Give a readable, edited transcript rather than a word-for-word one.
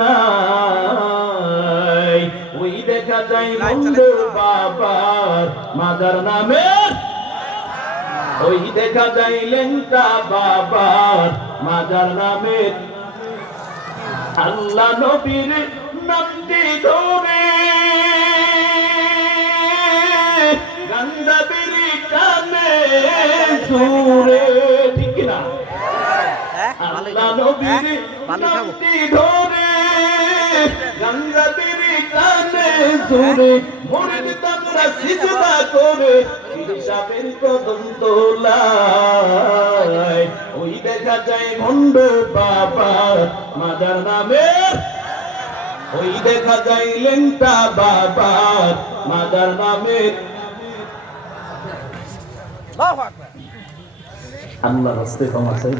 নাই। ওই দেখা যায় বন্ধুর বাবার মাদার নামের, ওই দেখা যায় লেংটা বাবার মাদার নামের। আল্লাহ নবীর নামটি ধরে গান্দা বিড়ি টানে জোরে, ঠিক না? আল্লাহ নবীর নামটি ধরে গান্দা বিড়ি টানে জোরে, মুরিদ তামরা সিজদা করে হিসাবের কদম তোলায়। ওই দেখা যায় ভণ্ড বাবা মাদার নামের, ওই দেখা যায় লেংটা বাবা মাদার নামের। আল্লাহ রাস্তে ক্ষমা চাই।